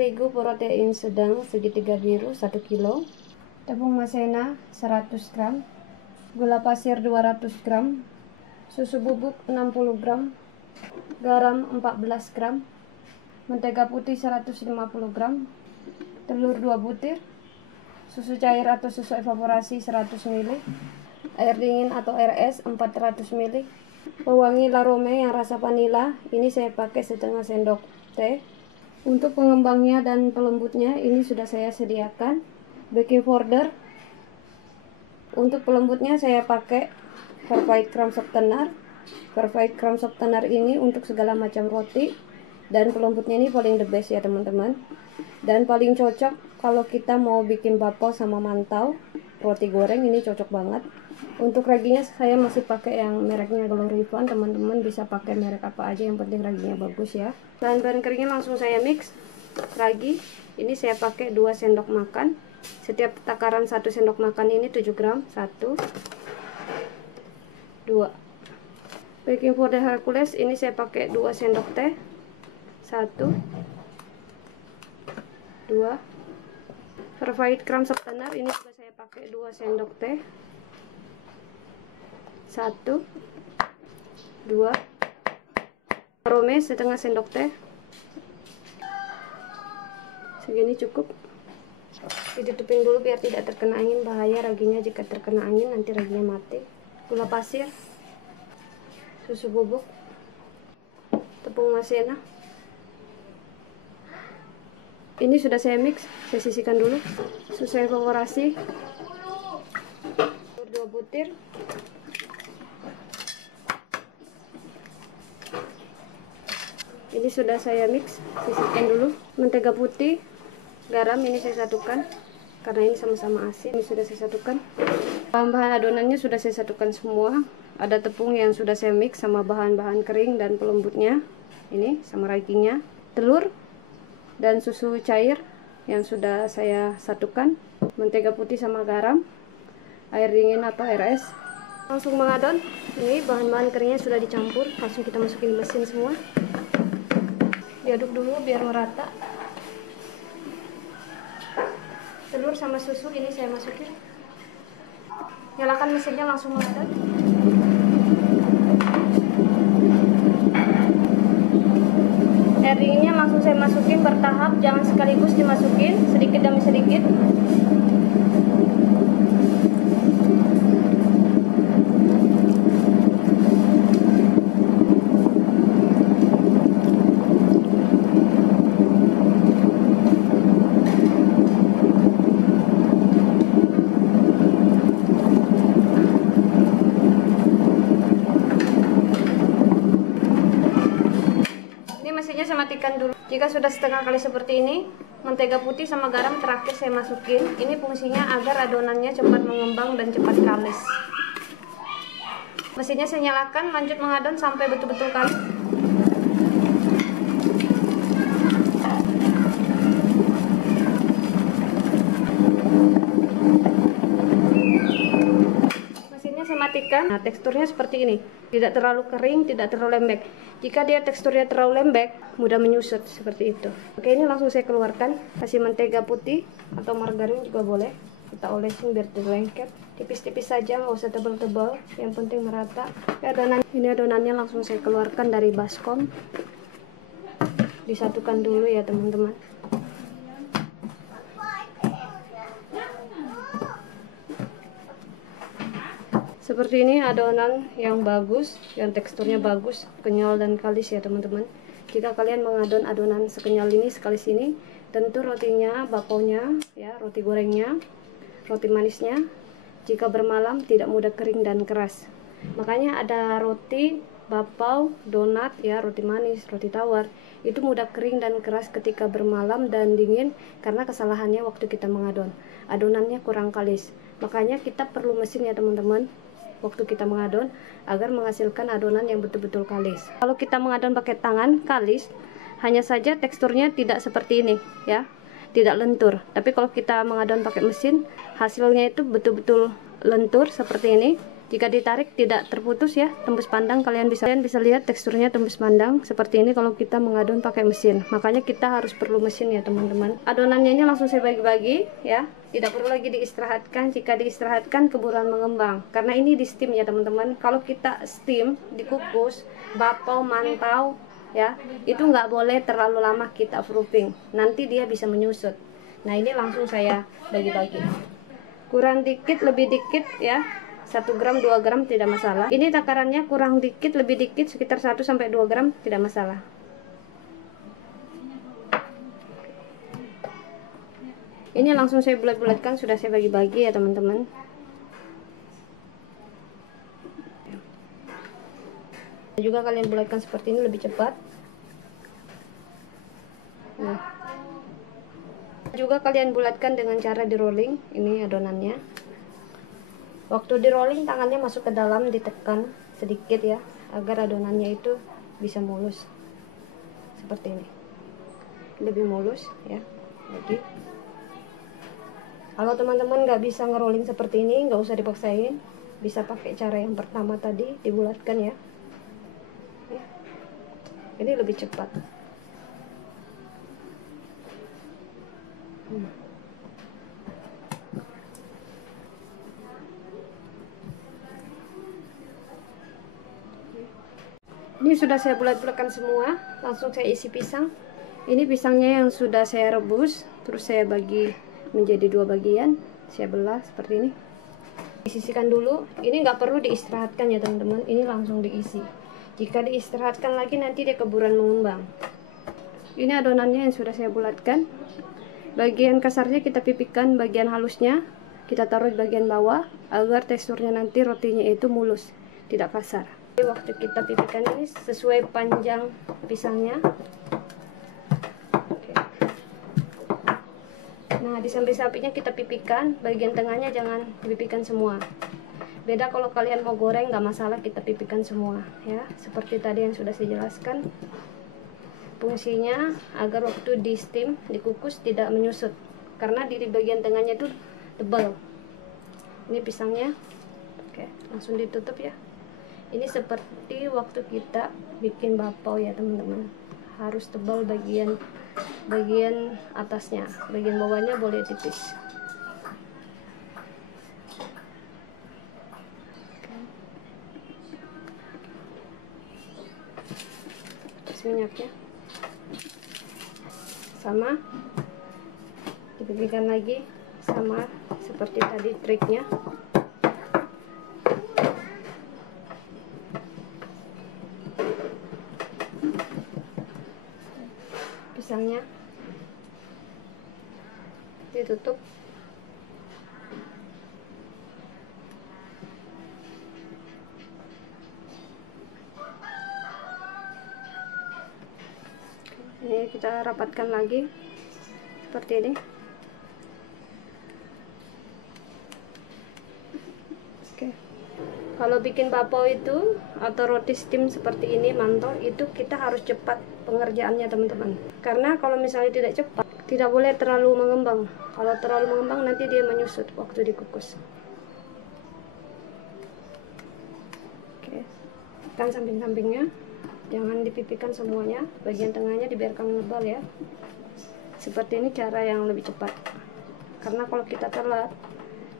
terigu protein sedang segitiga biru 1 kilo, tepung maizena 100 gram, gula pasir 200 gram, susu bubuk 60 gram, garam 14 gram, mentega putih 150 gram, telur 2 butir, susu cair atau susu evaporasi 100 ml, air dingin atau air es 400 ml, pewangi Larome yang rasa vanila, ini saya pakai setengah sendok teh. Untuk pengembangnya dan pelembutnya ini sudah saya sediakan. Baking powder, untuk pelembutnya saya pakai Perfait Crumb Softener. Perfait Crumb Softener ini untuk segala macam roti, dan pelembutnya ini paling the best ya teman-teman, dan paling cocok kalau kita mau bikin bapau sama mantau, roti goreng, ini cocok banget. Untuk raginya saya masih pakai yang mereknya Glorifan, teman-teman bisa pakai merek apa aja, yang penting raginya bagus ya. Bahan-bahan keringnya langsung saya mix. Ragi ini saya pakai 2 sendok makan, setiap takaran 1 sendok makan ini 7 gram. 1 2. Baking powder Hercules ini saya pakai 2 sendok teh. 1 2. Perfait Crumb Softener ini juga saya pakai 2 sendok teh. 1 2. Larome setengah sendok teh. Segini cukup. Ditutupin dulu biar tidak terkena angin, bahaya raginya jika terkena angin nanti raginya mati. Gula pasir, susu bubuk, tepung maizena. Ini sudah saya mix, saya sisihkan dulu. Susu evaporasi 2 butir. Ini sudah saya mix, sisihkan dulu. Mentega putih, garam ini saya satukan karena ini sama-sama asin. Ini sudah saya satukan. Bahan-bahan adonannya sudah saya satukan semua. Ada tepung yang sudah saya mix sama bahan-bahan kering dan pelembutnya. Ini sama raginya. Telur dan susu cair yang sudah saya satukan. Mentega putih sama garam. Air dingin atau air es. Langsung mengadon. Ini bahan-bahan keringnya sudah dicampur. Langsung kita masukin mesin semua. Diaduk dulu biar merata. Telur sama susu ini saya masukin. Nyalakan mesinnya, langsung mengadon. Air dinginnya langsung saya masukin bertahap, jangan sekaligus dimasukin, sedikit demi sedikit. Mesinnya saya matikan dulu. Jika sudah setengah kali seperti ini, mentega putih sama garam terakhir saya masukin. Ini fungsinya agar adonannya cepat mengembang dan cepat kalis. Mesinnya saya nyalakan, lanjut mengadon sampai betul-betul kalis. Matikan. Nah, teksturnya seperti ini, tidak terlalu kering, tidak terlalu lembek. Jika dia teksturnya terlalu lembek, mudah menyusut seperti itu. Oke, ini langsung saya keluarkan. Kasih mentega putih atau margarin juga boleh. Kita olesin biar terlengket. Tipis-tipis saja, nggak usah tebal-tebal. Yang penting merata. Ini adonannya langsung saya keluarkan dari baskom. Disatukan dulu ya teman-teman. Seperti ini adonan yang bagus, yang teksturnya bagus, kenyal dan kalis ya teman-teman. Jika kalian mengadon adonan sekenyal ini, sekalis ini, tentu rotinya, bapaunya, ya roti gorengnya, roti manisnya, jika bermalam tidak mudah kering dan keras. Makanya ada roti bapau, donat, ya roti manis, roti tawar, itu mudah kering dan keras ketika bermalam dan dingin karena kesalahannya waktu kita mengadon. Adonannya kurang kalis. Makanya kita perlu mesin ya teman-teman waktu kita mengadon agar menghasilkan adonan yang betul-betul kalis. Kalau kita mengadon pakai tangan kalis, hanya saja teksturnya tidak seperti ini ya, tidak lentur. Tapi kalau kita mengadon pakai mesin, hasilnya itu betul-betul lentur seperti ini Jika ditarik tidak terputus ya, tembus pandang. Kalian bisa lihat teksturnya tembus pandang seperti ini kalau kita mengadon pakai mesin. Makanya kita harus perlu mesin ya teman-teman. Adonannya ini langsung saya bagi-bagi ya. Tidak perlu lagi diistirahatkan. Jika diistirahatkan keburuan mengembang. Karena ini di steam ya teman-teman. Kalau kita steam, dikukus, bapau, mantau ya, itu nggak boleh terlalu lama kita proofing. Nanti dia bisa menyusut. Nah ini langsung saya bagi-bagi. Kurang dikit, lebih dikit ya. 1 gram 2 gram tidak masalah. Ini takarannya kurang dikit lebih dikit sekitar 1 sampai 2 gram tidak masalah. Ini langsung saya bulat-bulatkan, sudah saya bagi-bagi ya teman-teman. Juga kalian bulatkan seperti ini lebih cepat. Nah. Juga kalian bulatkan dengan cara di rolling. Ini adonannya. Waktu di rolling tangannya masuk ke dalam, ditekan sedikit ya, agar adonannya itu bisa mulus seperti ini, lebih mulus ya. Lagi kalau teman-teman nggak bisa ngerolling seperti ini, nggak usah dipaksain, bisa pakai cara yang pertama tadi, dibulatkan ya. Ini lebih cepat. Ini sudah saya bulat-bulatkan semua, langsung saya isi pisang. Ini pisangnya yang sudah saya rebus, terus saya bagi menjadi 2 bagian, saya belah seperti ini. Disisihkan dulu, ini nggak perlu diistirahatkan ya teman-teman, ini langsung diisi. Jika diistirahatkan lagi nanti dia keburuan mengembang. Ini adonannya yang sudah saya bulatkan. Bagian kasarnya kita pipihkan, bagian halusnya kita taruh di bagian bawah, agar teksturnya nanti rotinya itu mulus, tidak kasar. Waktu kita pipihkan ini sesuai panjang pisangnya. Oke. Nah di samping-sampingnya kita pipihkan, bagian tengahnya jangan dipipihkan semua. Beda kalau kalian mau goreng nggak masalah kita pipihkan semua ya. Seperti tadi yang sudah saya jelaskan, fungsinya agar waktu di steam, dikukus tidak menyusut, karena di bagian tengahnya itu tebal. Ini pisangnya. Oke, langsung ditutup ya. Ini seperti waktu kita bikin bapau ya teman-teman, harus tebal bagian atasnya, bagian bawahnya boleh tipis. Atas minyaknya sama, dipipihkan lagi sama seperti tadi triknya. Pisangnya ditutup. Ini kita rapatkan lagi seperti ini. Oke. Kalau bikin bapau itu atau roti steam seperti ini mantau, itu kita harus cepat pengerjaannya teman-teman. Karena kalau misalnya tidak cepat, tidak boleh terlalu mengembang. Kalau terlalu mengembang nanti dia menyusut waktu dikukus. Oke. Tekan samping-sampingnya, jangan dipipihkan semuanya. Bagian tengahnya dibiarkan ngebal ya. Seperti ini cara yang lebih cepat. Karena kalau kita telat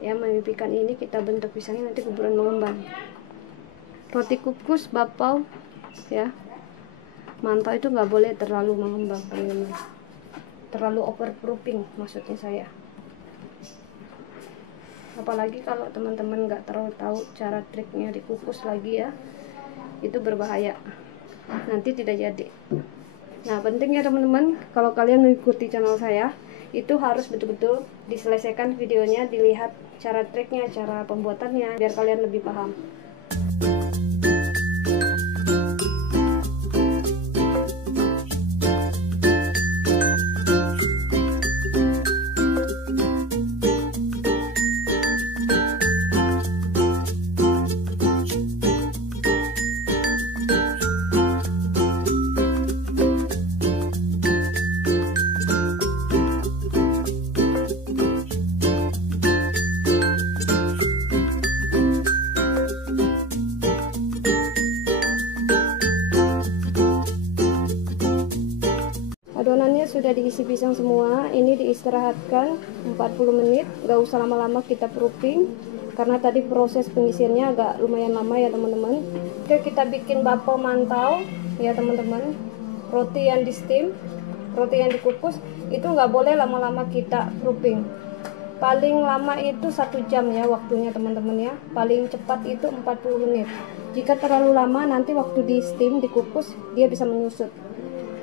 ya memipihkan ini, kita bentuk pisangnya nanti keburuan mengembang. Roti kukus bapau ya, mantau itu nggak boleh terlalu mengembang teman-teman, terlalu overproofing maksudnya saya. Apalagi kalau teman-teman nggak terlalu tahu cara triknya dikukus lagi ya, itu berbahaya, nanti tidak jadi. Nah pentingnya teman-teman, kalau kalian mengikuti channel saya, itu harus betul-betul diselesaikan videonya, dilihat cara triknya, cara pembuatannya, biar kalian lebih paham. sudah diisi pisang semua. Ini diistirahatkan 40 menit. Gak usah lama-lama kita proofing, karena tadi proses pengisiannya agak lumayan lama ya teman-teman. Oke, kita bikin bakpao mantau ya teman-teman. Roti yang di steam, roti yang dikukus, itu nggak boleh lama-lama kita proofing. Paling lama itu 1 jam ya waktunya teman-teman ya. Paling cepat itu 40 menit. Jika terlalu lama nanti waktu di steam, dikukus, dia bisa menyusut.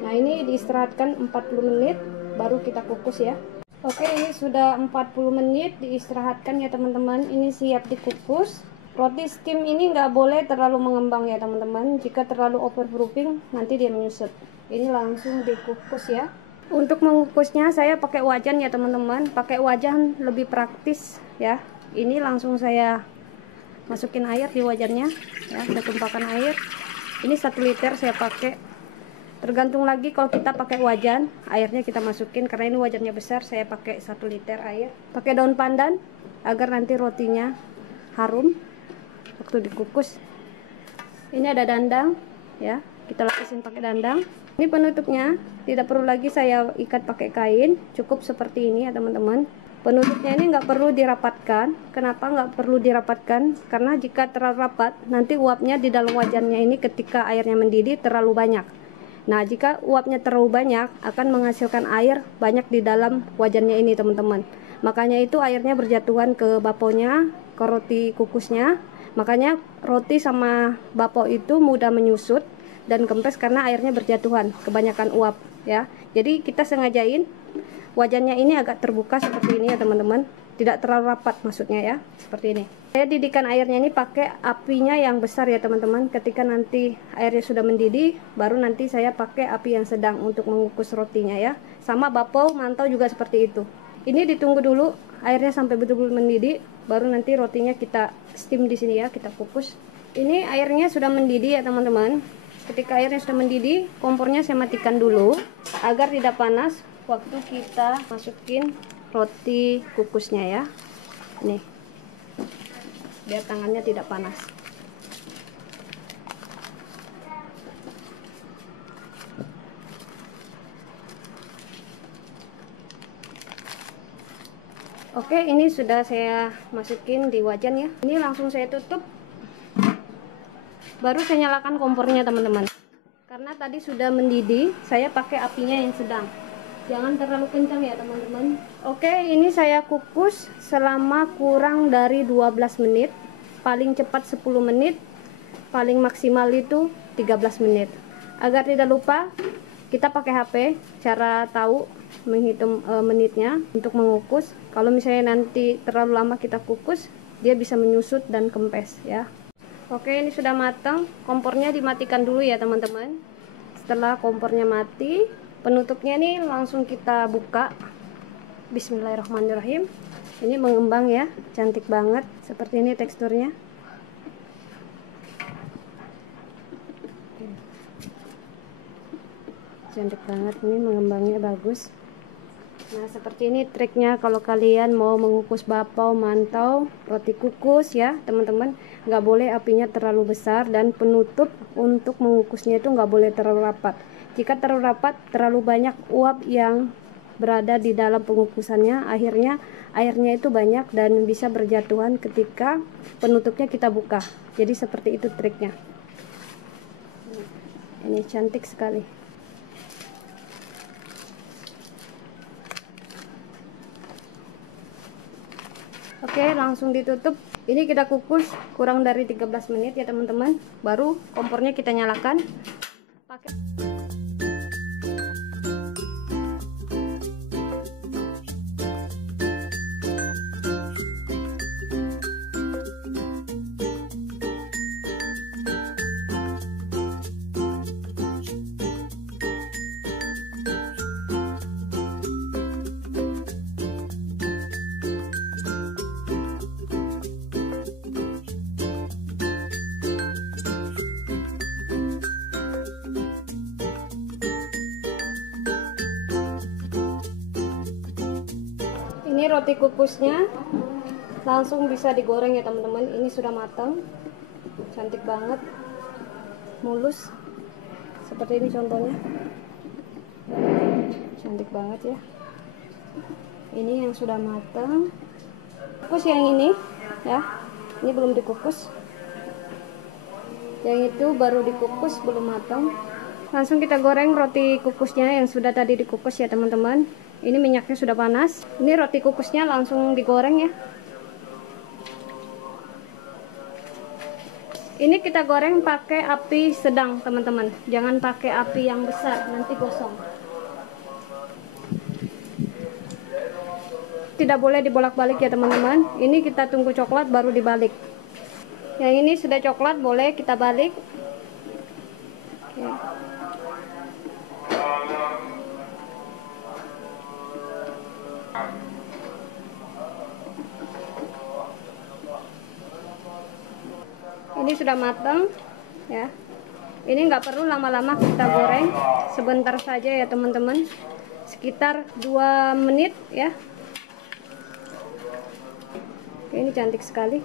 Nah, ini diistirahatkan 40 menit baru kita kukus ya. Oke, ini sudah 40 menit diistirahatkan ya teman-teman. Ini siap dikukus. Roti steam ini nggak boleh terlalu mengembang ya teman-teman. Jika terlalu overproofing nanti dia menyusut. Ini langsung dikukus ya. Untuk mengukusnya saya pakai wajan ya teman-teman. Pakai wajan lebih praktis ya. Ini langsung saya masukin air di wajannya ya. Saya tumpahkan air. Ini 1 liter saya pakai. Tergantung lagi kalau kita pakai wajan, airnya kita masukin. Karena ini wajannya besar, saya pakai 1 liter air. Pakai daun pandan agar nanti rotinya harum waktu dikukus. Ini ada dandang ya, kita lapisin pakai dandang. Ini penutupnya, tidak perlu lagi saya ikat pakai kain, cukup seperti ini ya teman-teman. Penutupnya ini nggak perlu dirapatkan. Kenapa nggak perlu dirapatkan? Karena jika terlalu rapat, nanti uapnya di dalam wajannya ini ketika airnya mendidih terlalu banyak. Nah, jika uapnya terlalu banyak akan menghasilkan air banyak di dalam wajannya ini teman-teman. Makanya itu airnya berjatuhan ke bakpaonya, ke roti kukusnya. Makanya roti sama bakpao itu mudah menyusut dan kempes karena airnya berjatuhan, kebanyakan uap ya. Jadi kita sengajain wajannya ini agak terbuka seperti ini ya teman-teman. Tidak terlalu rapat maksudnya ya, seperti ini. Saya didihkan airnya ini pakai apinya yang besar ya teman-teman. Ketika nanti airnya sudah mendidih, baru nanti saya pakai api yang sedang untuk mengukus rotinya ya. Sama bakpao mantau juga seperti itu. Ini ditunggu dulu airnya sampai betul-betul mendidih, baru nanti rotinya kita steam di sini ya, kita kukus. Ini airnya sudah mendidih ya teman-teman. Ketika airnya sudah mendidih, kompornya saya matikan dulu agar tidak panas waktu kita masukin roti kukusnya ya. Nih, biar tangannya tidak panas. Oke, ini sudah saya masukin di wajan ya. Ini langsung saya tutup. Baru saya nyalakan kompornya teman-teman. Karena tadi sudah mendidih, saya pakai apinya yang sedang. Jangan terlalu kencang ya teman-teman. Oke, ini saya kukus selama kurang dari 12 menit. Paling cepat 10 menit, paling maksimal itu 13 menit. Agar tidak lupa, kita pakai HP cara tahu menghitung menitnya untuk mengukus. Kalau misalnya nanti terlalu lama kita kukus, dia bisa menyusut dan kempes ya. Oke, ini sudah matang. Kompornya dimatikan dulu ya teman-teman. Setelah kompornya mati, penutupnya nih langsung kita buka. Bismillahirrahmanirrahim. Ini mengembang ya, cantik banget. Seperti ini teksturnya. Cantik banget, ini mengembangnya bagus. Nah, seperti ini triknya kalau kalian mau mengukus bakpao mantau, roti kukus ya teman-teman. Nggak boleh apinya terlalu besar, dan penutup untuk mengukusnya itu nggak boleh terlalu rapat. Jika terlalu rapat, terlalu banyak uap yang berada di dalam pengukusannya, akhirnya airnya itu banyak dan bisa berjatuhan ketika penutupnya kita buka. Jadi seperti itu triknya. Ini cantik sekali. Oke, langsung ditutup. Ini kita kukus kurang dari 13 menit ya teman-teman. Baru kompornya kita nyalakan. Pakai ini roti kukusnya langsung bisa digoreng ya teman-teman. Ini sudah matang, cantik banget, mulus seperti ini contohnya. Cantik banget ya. Ini yang sudah matang. Kukus yang ini ya. Ini belum dikukus. Yang itu baru dikukus, belum matang. Langsung kita goreng roti kukusnya yang sudah tadi dikukus ya teman-teman. Ini minyaknya sudah panas. Ini roti kukusnya langsung digoreng ya. Ini kita goreng pakai api sedang teman-teman. Jangan pakai api yang besar, nanti gosong. Tidak boleh dibolak-balik ya teman-teman. Ini kita tunggu coklat baru dibalik. Yang ini sudah coklat, boleh kita balik. Oke. Ini sudah matang ya. Ini nggak perlu lama-lama kita goreng, sebentar saja ya teman-teman, sekitar 2 menit ya. Oke, ini cantik sekali.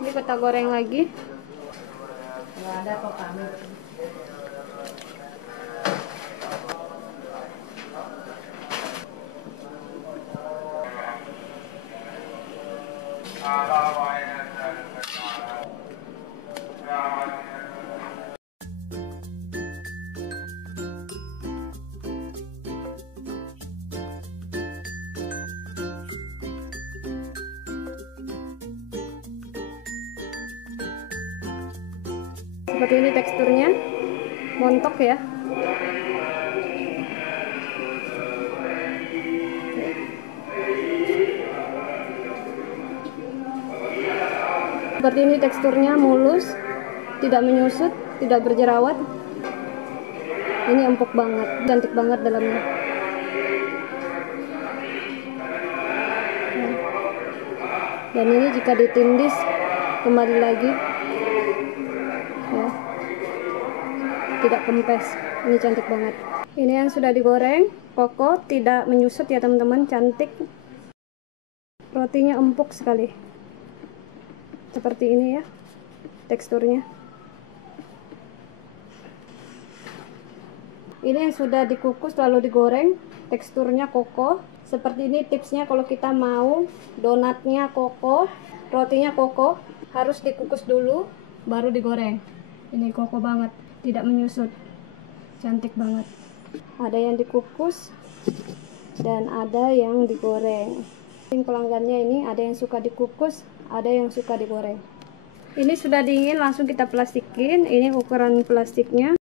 Ini kita goreng lagi. Ada kok kami. Seperti ini teksturnya, montok ya. Seperti ini teksturnya, mulus, tidak menyusut, tidak berjerawat. Ini empuk banget, cantik banget dalamnya. Dan ini jika ditindis kembali lagi ya, tidak kempes. Ini cantik banget. Ini yang sudah digoreng, kokoh, tidak menyusut ya teman-teman, cantik. Rotinya empuk sekali. Seperti ini ya teksturnya. Ini yang sudah dikukus lalu digoreng, teksturnya kokoh. Seperti ini tipsnya kalau kita mau donatnya kokoh, rotinya kokoh, harus dikukus dulu baru digoreng. Ini kokoh banget, tidak menyusut, cantik banget. Ada yang dikukus dan ada yang digoreng. Pelanggannya ini ada yang suka dikukus, ada yang suka digoreng. Ini sudah dingin, langsung kita plastikin. Ini ukuran plastiknya.